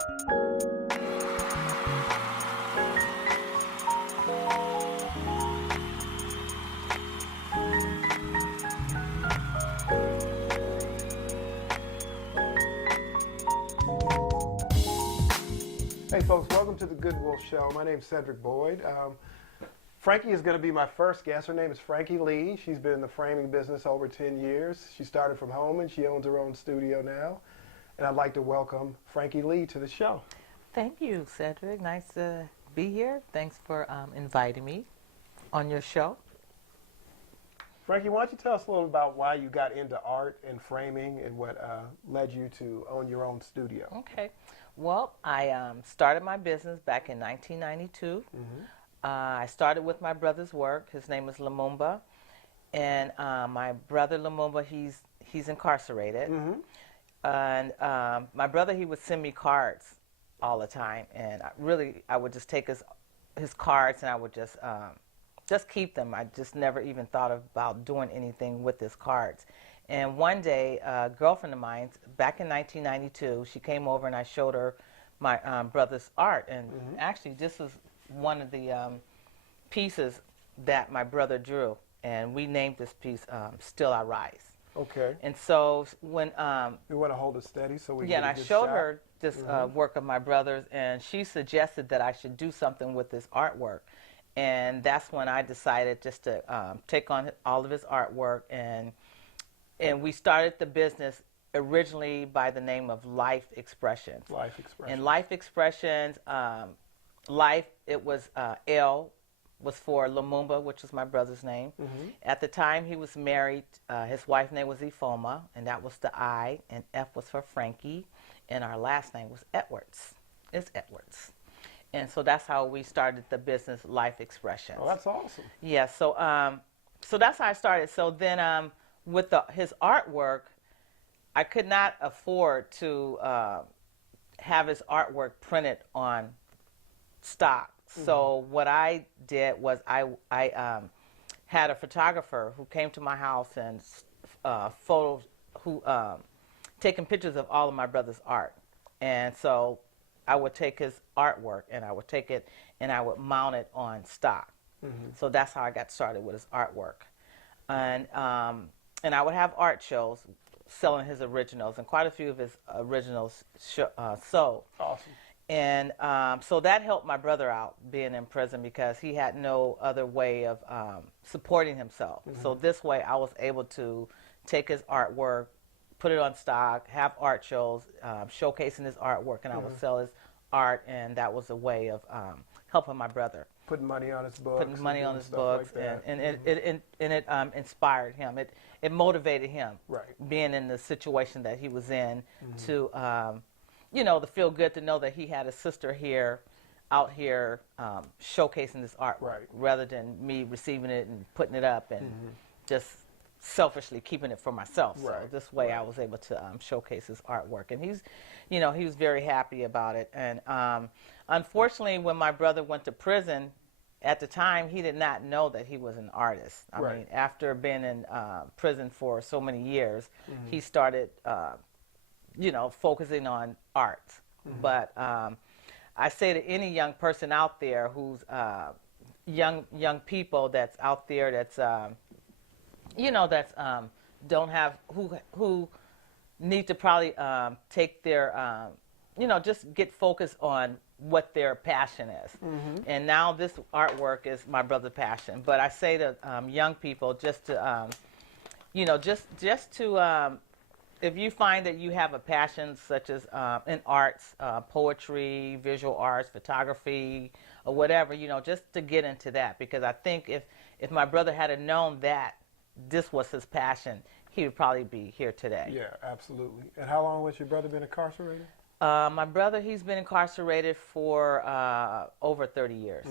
Hey folks, welcome to the Good Wolf Show. My name's Cedric Boyd. Frankie is going to be my first guest. Her name is Frankie Lee. She's been in the framing business over 10 years. She started from home and she owns her own studio now. And I'd like to welcome Frankie Lee to the show. Thank you, Cedric. Nice to be here. Thanks for inviting me on your show. Frankie, why don't you tell us a little about why you got into art and framing and what led you to own your own studio? Okay. Well, I started my business back in 1992. I started with my brother's work. His name is Lumumba. And my brother Lumumba, he's incarcerated. And my brother, he would send me cards all the time. And I would just take his cards and I would just keep them. I just never even thought about doing anything with his cards. And one day, a girlfriend of mine, back in 1992, she came over and I showed her my brother's art. And actually, this was one of the pieces that my brother drew. And we named this piece Still I Rise. Okay. And so when... you want to hold it steady so we yeah, can and I showed her this work of my brother's, and she suggested that I should do something with this artwork. And that's when I decided just to take on all of his artwork, and we started the business originally by the name of Life Expressions. Life Expressions. And Life Expressions, Life, it was L was for Lumumba, which was my brother's name. At the time he was married, his wife's name was Ifoma, and that was the I, and F was for Frankie, and our last name was Edwards. It's Edwards. And so that's how we started the business Life Expressions. Oh, that's awesome. Yeah, so so that's how I started. So then with his artwork, I could not afford to have his artwork printed on stock. So what I did was I had a photographer who came to my house and taking pictures of all of my brother's art. And so I would take his artwork and I would take it and I would mount it on stock. So that's how I got started with his artwork. And I would have art shows selling his originals, and quite a few of his originals sold. Awesome. And so that helped my brother out being in prison because he had no other way of supporting himself. So this way I was able to take his artwork, put it on stock, have art shows, showcasing his artwork, and I would sell his art, and that was a way of helping my brother. Putting money on his books. Putting money on his books, like and it inspired him. It motivated him, being in the situation that he was in, to to feel good to know that he had a sister out here showcasing this artwork, rather than me receiving it and putting it up and just selfishly keeping it for myself. So this way I was able to showcase his artwork, and he was very happy about it. And unfortunately, when my brother went to prison, at the time he did not know that he was an artist. I mean, after being in prison for so many years, he started focusing on art. But I say to any young person out there who's young people that's out there that's don't have who need to probably take their just get focused on what their passion is. And now this artwork is my brother's passion. But I say to young people just to just to if you find that you have a passion such as in arts, poetry, visual arts, photography, or whatever, just to get into that, because I think if my brother had known that this was his passion, he would probably be here today. Yeah, absolutely. And how long has your brother been incarcerated? My brother, he's been incarcerated for over 30 years.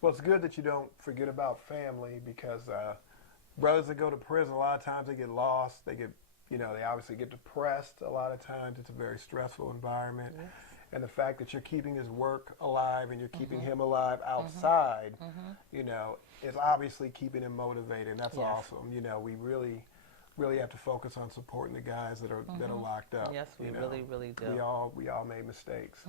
Well, it's good that you don't forget about family, because brothers that go to prison, a lot of times they get lost. They get, they obviously get depressed a lot of times. It's a very stressful environment. Yes. And the fact that you're keeping his work alive and you're keeping him alive outside, is obviously keeping him motivated. And that's awesome. We really really have to focus on supporting the guys that are locked up. Yes, we you know. really do. We all made mistakes.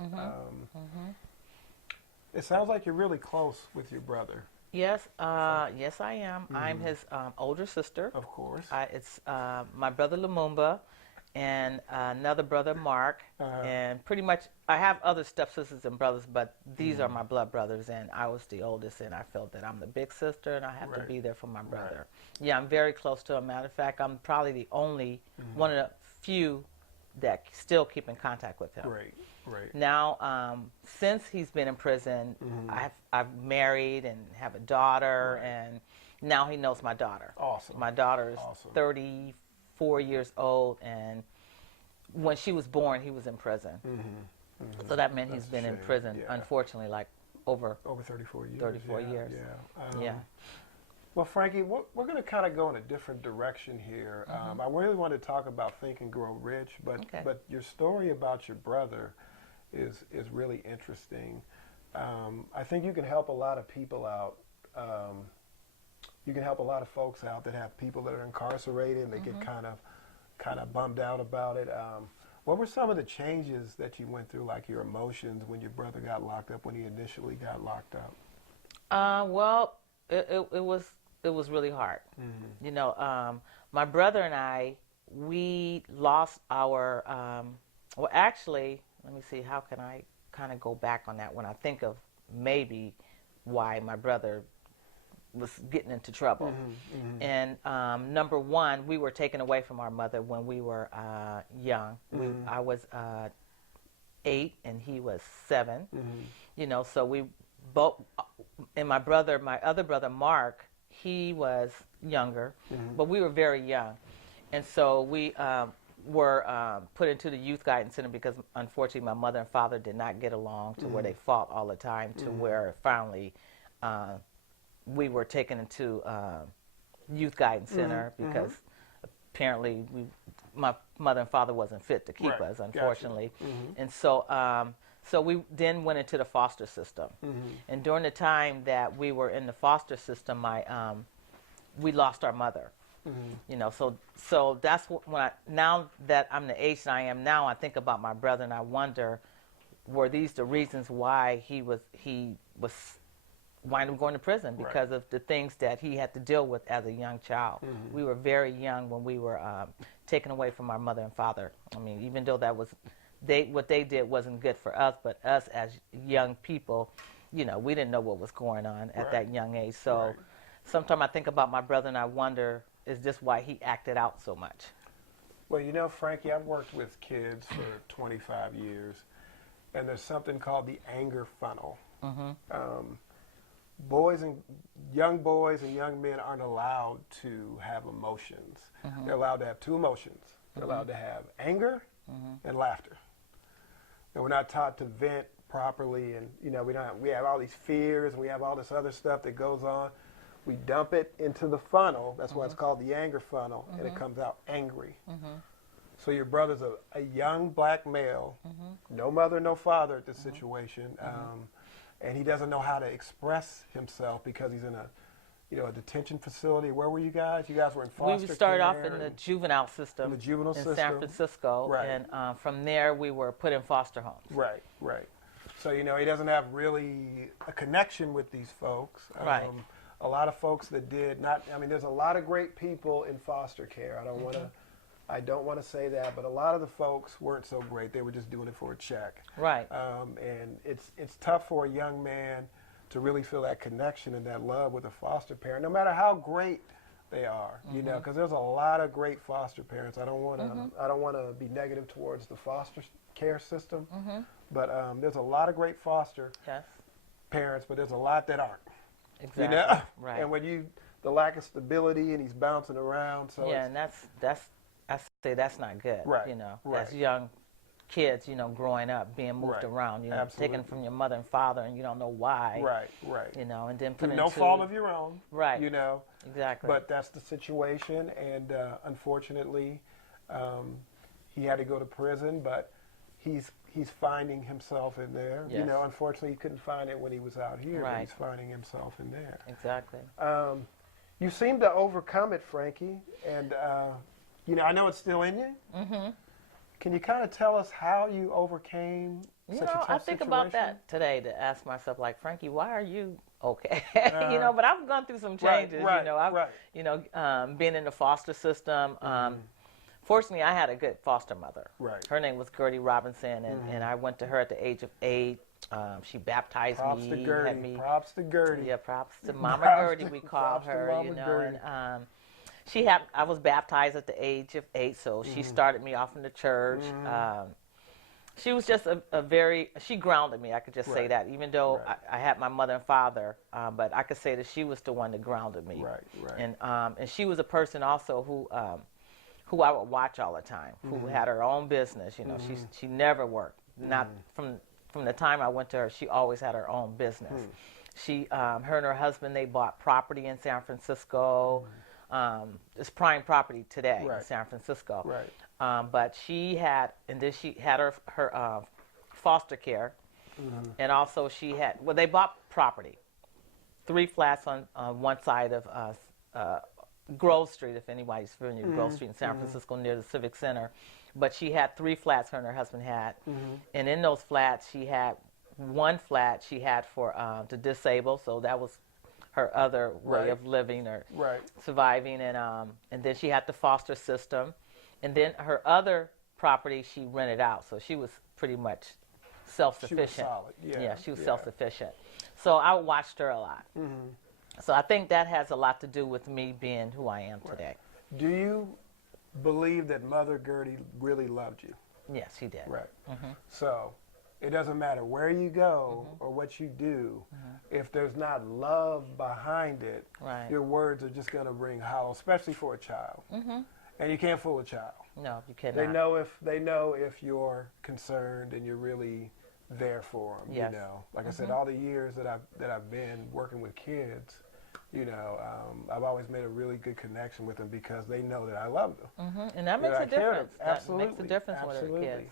It sounds like you're really close with your brother. Yes, yes, I am. I'm his older sister. Of course. It's my brother Lumumba and another brother Mark, and pretty much I have other stepsisters and brothers, but these are my blood brothers, and I was the oldest, and I felt that I'm the big sister, and I have to be there for my brother. Yeah, I'm very close to him. Matter of fact, I'm probably the only one of the few that still keep in contact with him. Right. Now, since he's been in prison, I've married and have a daughter, and now he knows my daughter. Awesome. My daughter is 34 years old, and when she was born, he was in prison. So that meant he's been in prison, unfortunately, like over 34 years. 34 years. Yeah. Well, Frankie, we're going to kind of go in a different direction here. I really want to talk about Think and Grow Rich, but your story about your brother is really interesting. I think you can help a lot of people out. You can help a lot of folks out that have people that are incarcerated and they get kind of bummed out about it. What were some of the changes that you went through, like your emotions when your brother got locked up, when he initially got locked up? Well, it was really hard. You know, my brother and I, we lost our, well, actually, let me see, how can I kind of go back on that when I think of maybe why my brother was getting into trouble. And number one, we were taken away from our mother when we were young. I was 8 and he was 7. You know, so we both, and my other brother Mark, he was younger, but we were very young. And so we were put into the youth guidance center because unfortunately my mother and father did not get along to where they fought all the time, to where finally we were taken into youth guidance center because apparently my mother and father wasn't fit to keep us, unfortunately. And so so we then went into the foster system. And during the time that we were in the foster system, we lost our mother. You know, so that's when now that I'm the age that I am now, I think about my brother and I wonder, were these the reasons why he was wind up going to prison because of the things that he had to deal with as a young child. We were very young when we were taken away from our mother and father. I mean, even though that was what they did wasn't good for us, but us as young people, you know, we didn't know what was going on at that young age. So sometimes I think about my brother and I wonder, is this why he acted out so much? Well, you know, Frankie, I've worked with kids for 25 years, and there's something called the anger funnel. Young boys and young men aren't allowed to have emotions. They're allowed to have 2 emotions. They're allowed to have anger and laughter. And we're not taught to vent properly, and you know, we have all these fears and we have all this other stuff that goes on. We dump it into the funnel. That's why it's called the anger funnel, and it comes out angry. So your brother's a young black male, no mother, no father at this situation, and he doesn't know how to express himself because he's in a detention facility. Where were you guys? You guys were in foster care? We started off in the juvenile system in San Francisco, and from there we were put in foster homes. Right. So, you know, he doesn't have really a connection with these folks. A lot of folks that did not, I mean, there's a lot of great people in foster care. I don't want to say that, but a lot of the folks weren't so great. They were just doing it for a check. And it's tough for a young man to really feel that connection and that love with a foster parent, no matter how great they are, you know, because there's a lot of great foster parents. I don't want to be negative towards the foster care system, but there's a lot of great foster parents, but there's a lot that aren't. Exactly. You know? And when the lack of stability, and he's bouncing around. So and I say that's not good. You know, as young kids, you know, growing up, being moved around, you know, taken from your mother and father, and you don't know why. You know, and then put through no fault of your own. You know. Exactly. But that's the situation, and unfortunately, he had to go to prison, but he's finding himself in there. You know, unfortunately, he couldn't find it when he was out here, but he's finding himself in there. Exactly. You seem to overcome it, Frankie, and you know, I know it's still in you. Mm-hmm. Can you kind of tell us how you overcame such a tough I think situation? about that today to ask myself, like, Frankie, why are you okay? You know, but I've gone through some changes. Right, you know, I've, right. you know, being in the foster system. Fortunately, I had a good foster mother. Right. Her name was Gertie Robinson, and I went to her at the age of 8. She baptized Props me. to Gertie. Had me, Props to Gertie. Yeah, props to Mama Props Gertie, we call props to her. Mama You know, Gertie. and I was baptized at the age of 8, so she started me off in the church. She was just she grounded me. I could just say that, even though I had my mother and father, but I could say that she was the one that grounded me. Right, right. And she was a person also who I would watch all the time, who had her own business. You know, she never worked. Not from the time I went to her, she always had her own business. She, her and her husband, they bought property in San Francisco. It's prime property today in San Francisco. Right. But she had her foster care, and also they bought property, 3 flats on one side of Grove Street, if anybody's familiar with Grove Street in San Francisco near the Civic Center. But she had 3 flats her and her husband had, and in those flats she had one flat she had for the disabled, so that was her other way of living or surviving, and then she had the foster system, and then her other property she rented out, so she was pretty much self-sufficient. She was solid. Yeah, she was self-sufficient. So I watched her a lot. So I think that has a lot to do with me being who I am today. Do you believe that Mother Gertie really loved you? Yes, she did. Right. So it doesn't matter where you go or what you do, if there's not love behind it, your words are just going to ring hollow, especially for a child. And you can't fool a child. No, you cannot. They know if you're concerned and you're really there for them. Yes. You know, like I said, all the years that I've been working with kids, you know, I've always made a really good connection with them because they know that I love them. And that makes a difference. Absolutely. That makes a difference with the kids.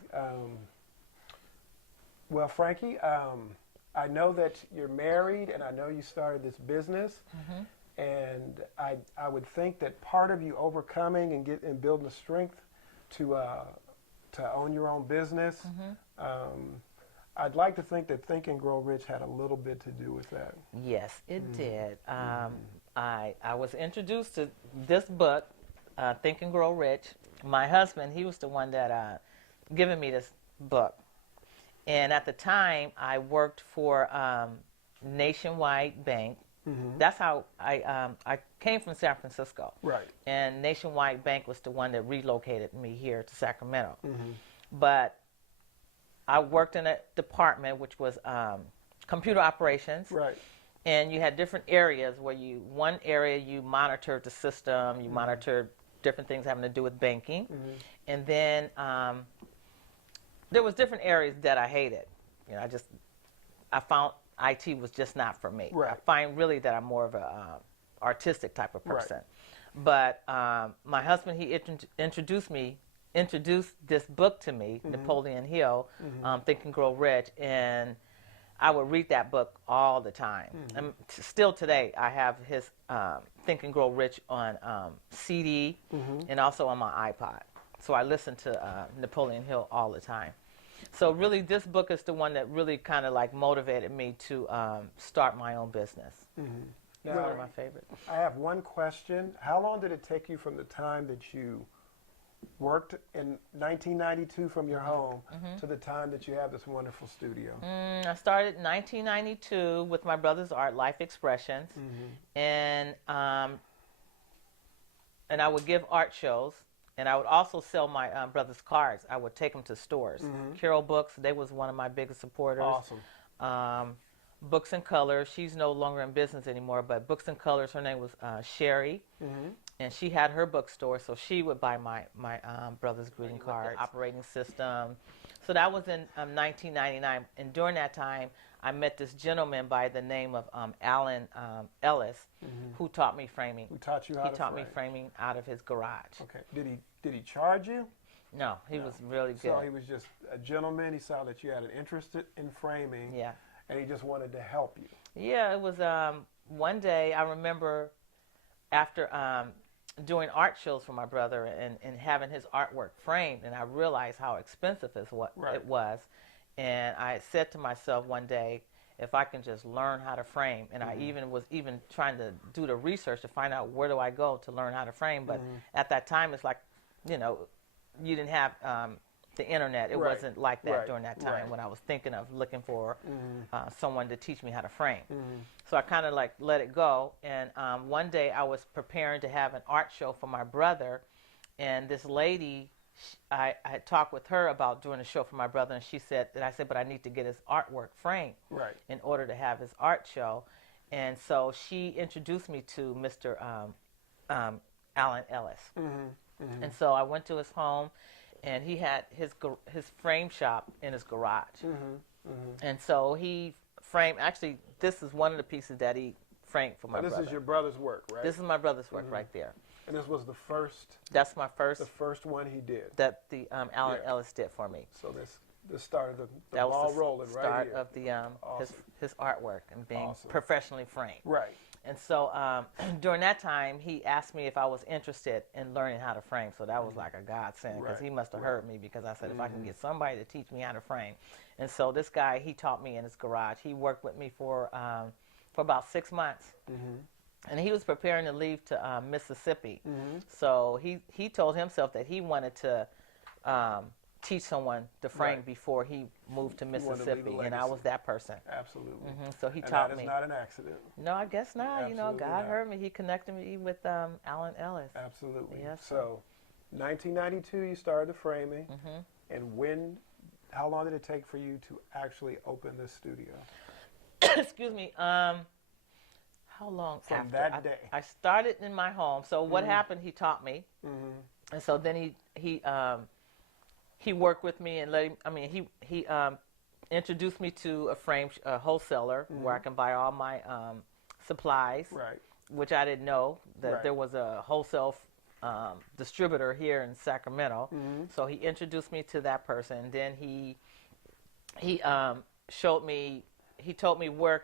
Well, Frankie, I know that you're married, and I know you started this business, and I would think that part of you overcoming and building the strength to own your own business. I'd like to think that Think and Grow Rich had a little bit to do with that. Yes, it did. I was introduced to this book, Think and Grow Rich. My husband, he was the one that given me this book. And at the time, I worked for Nationwide Bank. That's how I came from San Francisco. Right. And Nationwide Bank was the one that relocated me here to Sacramento. But I worked in a department which was computer operations. Right. And you had different areas where one area you monitored the system, you monitored different things having to do with banking. And then there was different areas that I hated. You know, I found IT was just not for me. Right. I find really that I'm more of a artistic type of person. But my husband, he introduced this book to me, Napoleon Hill, Think and Grow Rich, and I would read that book all the time. And still today, I have his Think and Grow Rich on CD and also on my iPod. So I listen to Napoleon Hill all the time. So really, this book is the one that really kind of like motivated me to start my own business. It's one of my favorites. I have one question. How long did it take you from the time that you worked in 1992 from your home to the time that you have this wonderful studio? I started in 1992 with my brother's art, Life Expressions, and I would give art shows. And I would also sell my brother's cards. I would take them to stores. Carol Books, they was one of my biggest supporters. Awesome. Books and Colors, she's no longer in business anymore, but Books and Colors, her name was Sherry. And she had her bookstore, so she would buy my brother's greeting card, operating system. So that was in 1999. And during that time, I met this gentleman by the name of Alan Ellis, who taught me framing. Who taught you how to frame? He taught me framing out of his garage. Okay. Did he charge you? No, he was really good. So he was just a gentleman. He saw that you had an interest in framing. Yeah. And he just wanted to help you. Yeah, it was one day, I remember after doing art shows for my brother and having his artwork framed, and I realized how expensive it was. And I said to myself one day, if I can just learn how to frame, and I was trying to do the research to find out where do I go to learn how to frame. But at that time, it's like, you didn't have the internet. It wasn't like that during that time when I was thinking of looking for someone to teach me how to frame. So I kind of like let it go. And one day I was preparing to have an art show for my brother, and this lady, I had talked with her about doing a show for my brother, and I said, but I need to get his artwork framed in order to have his art show. And so she introduced me to Mr. Alan Ellis. And so I went to his home, and he had his frame shop in his garage. And so he framed, actually, this is one of the pieces that he framed for my brother. This is your brother's work, right? This is my brother's work right there. And this was the first? That's my first. The first one he did. That the Alan Ellis did for me. So this started the ball rolling right here. That was the start of his artwork and being professionally framed. Right. And so during that time, he asked me if I was interested in learning how to frame. So that was like a godsend, because he must have heard me, because I said, if I can get somebody to teach me how to frame. And so this guy, he taught me in his garage. He worked with me for about 6 months. And he was preparing to leave to Mississippi. So he told himself that he wanted to teach someone to frame before he moved to Mississippi, and I was that person. Absolutely. So he taught me. That is not an accident. No, I guess not. Absolutely God not. heard me. He connected me with Alan Ellis. Absolutely. Yes. So 1992, you started the framing. And how long did it take for you to actually open this studio? Excuse me. How long from after? that day? I started in my home. So what happened? He taught me, and so then he worked with me and he introduced me to a frame wholesaler where I can buy all my supplies, which I didn't know that there was a wholesale distributor here in Sacramento. So he introduced me to that person. Then he showed me. He told me where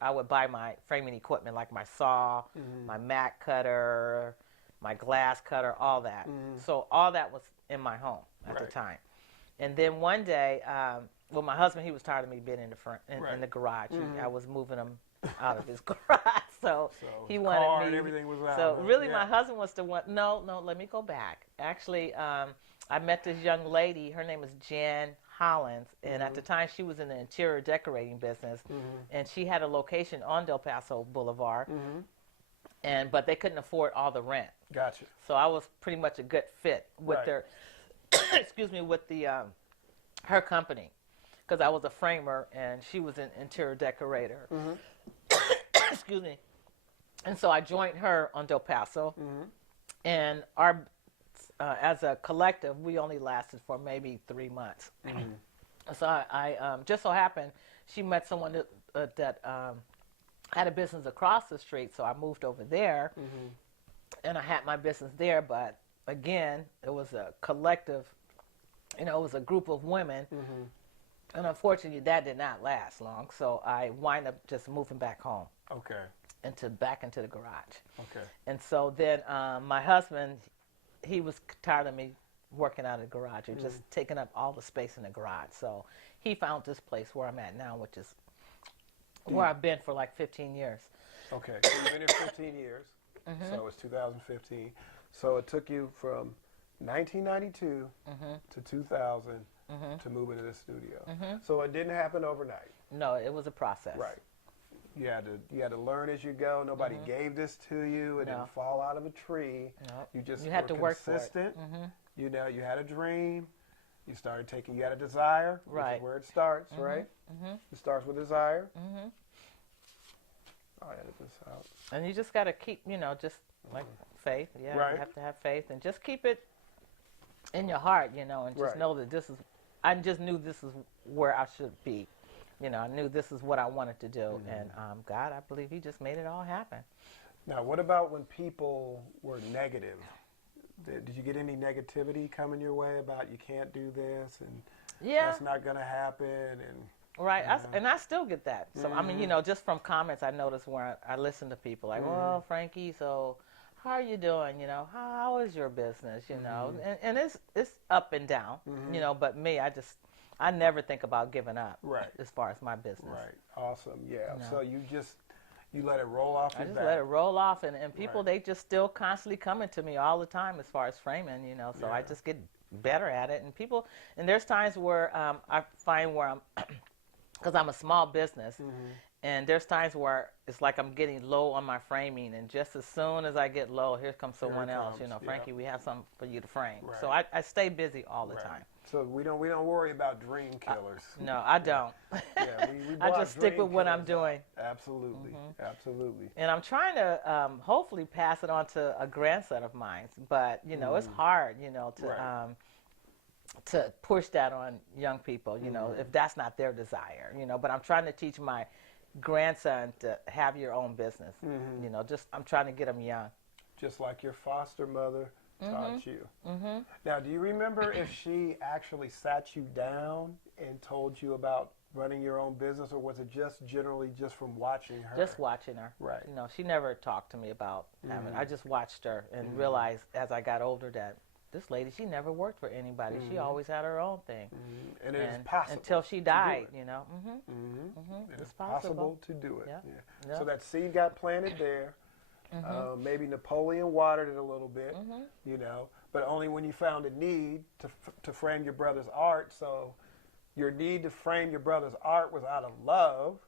I would buy my framing equipment, like my saw, my mat cutter, my glass cutter, all that. So all that was in my home at the time. And then one day, my husband, he was tired of me being in the garage. I was moving him out of his garage, so he wanted me. And everything was out. So really, my husband was the one. No, let me go back. Actually, I met this young lady. Her name is Jan Hollins, and at the time she was in the interior decorating business, and she had a location on Del Paso Boulevard, but they couldn't afford all the rent. Gotcha. So I was pretty much a good fit with their, with the her company, because I was a framer and she was an interior decorator. Excuse me. And so I joined her on Del Paso, and our as a collective, we only lasted for maybe 3 months. So I just so happened she met someone that had a business across the street, so I moved over there, and I had my business there. But again, it was a collective, it was a group of women, and unfortunately that did not last long. So I wind up just moving back home. Okay. Back into the garage. Okay. And so then my husband, he was tired of me working out of the garage or just taking up all the space in the garage. So he found this place where I'm at now, which is where I've been for like 15 years. Okay, so you've been here 15 years. So it's 2015. So it took you from 1992 to 2000 to move into the studio. So it didn't happen overnight. No, it was a process. Right. You had to learn as you go. Nobody gave this to you. It didn't fall out of a tree. You just had to work consistent. for it. You had a dream. You had a desire, which is where it starts, right? It starts with desire. I'll edit this out. And you just got to keep, just like faith. Yeah, you have to have faith and just keep it in your heart, and just know that I just knew this is where I should be. I knew this is what I wanted to do, and God, I believe He just made it all happen. Now, what about when people were negative? Did you get any negativity coming your way about you can't do this and that's not going to happen? And I still get that. So I mean, just from comments I noticed where I listen to people like, "Well, Frankie, so how are you doing? You know, how is your business? You know, and it's up and down. You know, but me, I never think about giving up. Right. As far as my business. Right. Awesome. Yeah. No. So you let it roll off your I just back. let it roll off, and people, Right. they just still constantly coming to me all the time as far as framing, you know, so I just get better at it. And there's times where I find where I'm, because I'm a small business, and there's times where it's like I'm getting low on my framing, and just as soon as I get low, here comes someone else, you know, Frankie, we have something for you to frame. Right. So I stay busy all the time. So we don't worry about dream killers. No, I don't. Yeah, we I block just stick dream with what I'm killers doing. out. Absolutely. Absolutely. And I'm trying to hopefully pass it on to a grandson of mine, but you know, it's hard, you know, to push that on young people, you know, if that's not their desire, you know. But I'm trying to teach my grandson to have your own business, you know. I'm trying to get him young. Just like your foster mother taught you. Now, do you remember if she actually sat you down and told you about running your own business, or was it just generally just from watching her? Just watching her. Right. You know, she never talked to me about having. I just watched her and realized as I got older that this lady, she never worked for anybody. She always had her own thing. And it is possible until she died, you know. It is possible to do it. Yeah. Yeah. Yeah. So that seed got planted there. Maybe Napoleon watered it a little bit, you know, but only when you found a need to frame your brother's art. So your need to frame your brother's art was out of love,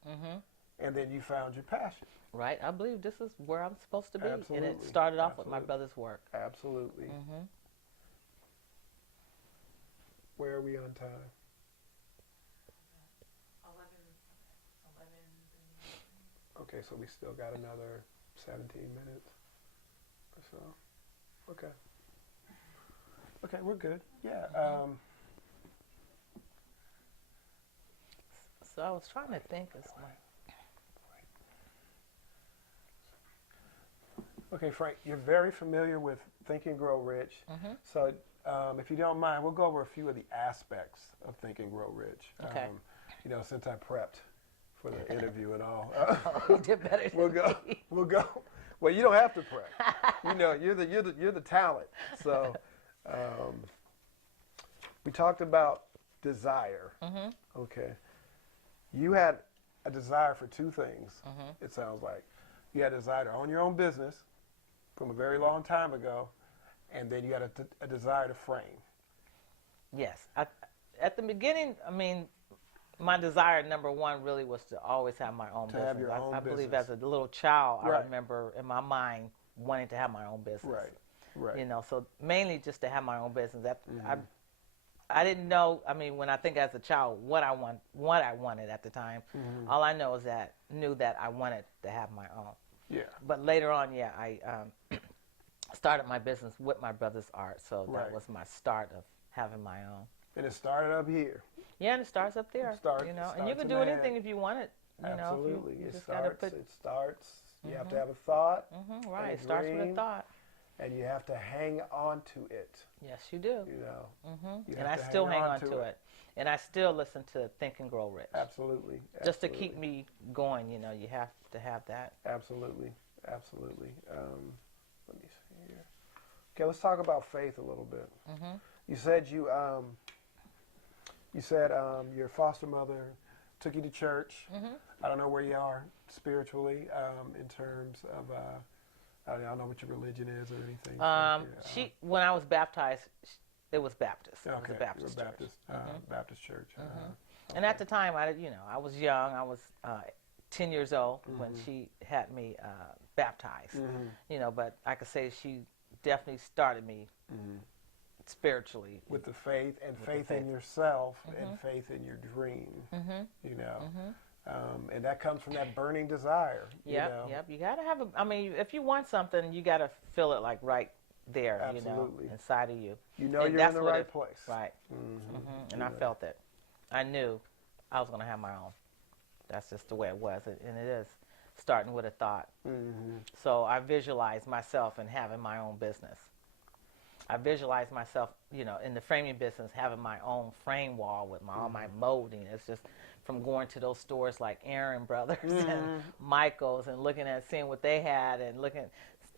and then you found your passion. Right. I believe this is where I'm supposed to be. Absolutely. And it started off with my brother's work. Absolutely. Where are we on time? 11. Okay, so we still got another 17 minutes or so. Okay. Okay, we're good. Yeah. So I was trying to think as Okay, Frank, you're very familiar with Think and Grow Rich. So if you don't mind, we'll go over a few of the aspects of Think and Grow Rich. Okay. You know, since I prepped for the interview and all. you did better than We'll go. Well, you don't have to prep. You know, you're the talent. So we talked about desire. Okay. You had a desire for two things, it sounds like. You had a desire to own your own business from a very long time ago, and then you had a desire to frame. Yes. At the beginning, I mean, my desire, number one, really was to always have my own business. Have your own I believe business. as a little child, Right. I remember in my mind wanting to have my own business. Right. You know, so mainly just to have my own business. I didn't know, I mean, when I think as a child, what I wanted at the time. All I know is knew that I wanted to have my own. Yeah. But later on, I started my business with my brother's art, so Right. that was my start of having my own. And it started up here. Yeah, and it starts up there. You know, and you can do anything if you want it. You Absolutely. know, if you It just gotta starts. You have to have a thought. Right, a it starts with a dream, thought. And you have to hang on to it. Yes, you do. You know. You And I have to still hang on on to it. And I still listen to Think and Grow Rich. Absolutely. Just to keep me going, you know, you have to have that. Absolutely. Absolutely. Let me see here. Okay, let's talk about faith a little bit. You said your foster mother took you to church. I don't know where you are spiritually in terms of. I don't know what your religion is or anything. When I was baptized, it was Baptist. Okay, It was a Baptist church. Baptist church. And at the time, I was young. I was 10 years old when she had me baptized. You know, but I could say she definitely started me spiritually with the faith and faith faith. in yourself and faith in your dream. You know, and that comes from that burning desire. Yep. You gotta have I mean, if you want something, you gotta feel it like right there. Absolutely. You know, inside of you. You know, And you're that's in the what right place. Right. And I felt it. I knew I was gonna have my own. That's just the way it was, and it is starting with a thought. So I visualized myself in having my own business. I visualized myself, you know, in the framing business, having my own frame wall with all my molding. It's just from going to those stores like Aaron Brothers and Michael's and seeing what they had and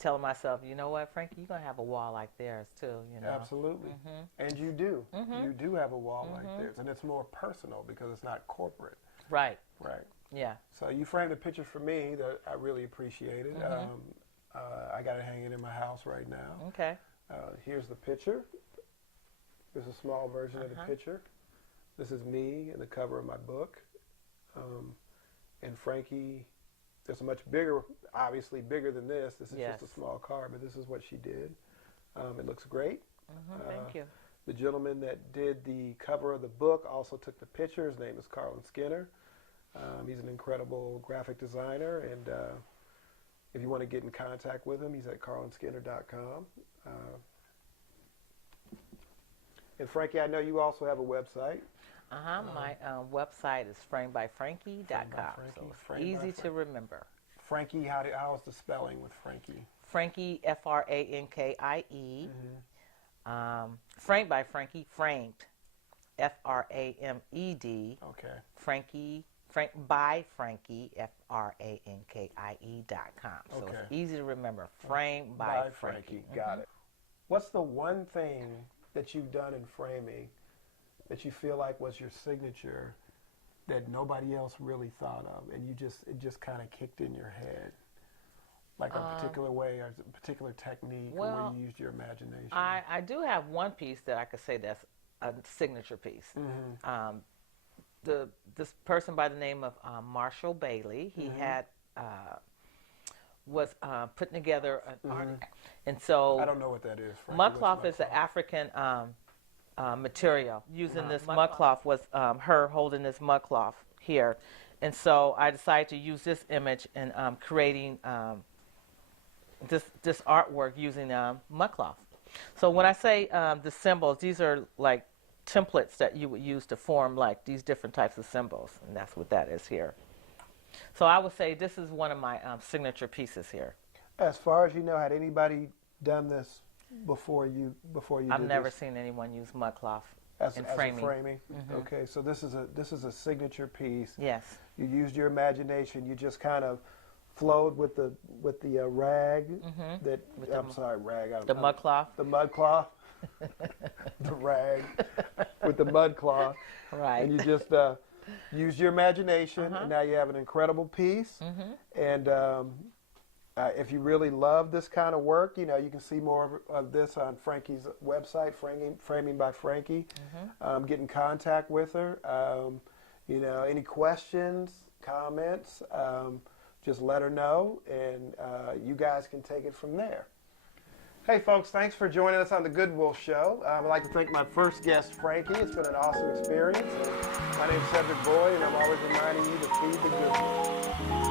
telling myself, you know what, Frankie, you're gonna have a wall like theirs too. You know. Absolutely. And you do. You do have a wall like theirs, and it's more personal because it's not corporate. Right. Right. Yeah. So you framed a picture for me that I really appreciated. I got it hanging in my house right now. Okay. Here's the picture. Here's a small version of the picture. This is me in the cover of my book. And Frankie, there's a much bigger, obviously bigger than this. This is just a small card, but this is what she did. It looks great. Thank you. The gentleman that did the cover of the book also took the picture. His name is Carlin Skinner. He's an incredible graphic designer, and if you want to get in contact with him, he's at carlinskinner.com. And Frankie, I know you also have a website. My website is framebyfrankie.com. So it's easy to remember. Frankie, how's the spelling with Frankie? Frankie, Frankie. Framed by Frankie, framed, Framed. Okay. Frankie, by Frankie, Frankie.com. So it's easy to remember. Framed by Frankie. Got it. What's the one thing that you've done in framing that you feel like was your signature that nobody else really thought of, and it just kind of kicked in your head? Like a particular way or a particular technique or where you used your imagination? I do have one piece that I could say that's a signature piece. This person by the name of Marshall Bailey, he had was putting together an art. And so I don't know what that is. Frankie. Mud cloth is an African material. Using this mud cloth was her holding this mud cloth here. And so I decided to use this image in creating this artwork using mud cloth. So when I say the symbols, these are like templates that you would use to form like these different types of symbols, and that's what that is here. So I would say this is one of my signature pieces here. As far as you know, had anybody done this before you I've did never this? seen anyone use mud cloth in As framing. a framing? Okay, so this is a signature piece. Yes. You used your imagination. You just kind of flowed with the rag that The mud cloth. The mud cloth. The rag with the mud cloth. Right. And you just used your imagination, and now you have an incredible piece. And if you really love this kind of work, you can see more of this on Frankie's website, Framing by Frankie. Get in contact with her. Any questions, comments, just let her know, and you guys can take it from there. Hey, folks, thanks for joining us on The Goodwill Show. I'd like to thank my first guest, Frankie. It's been an awesome experience. My name is Cedric Boyd, and I'm always reminding you to feed the Goodwill.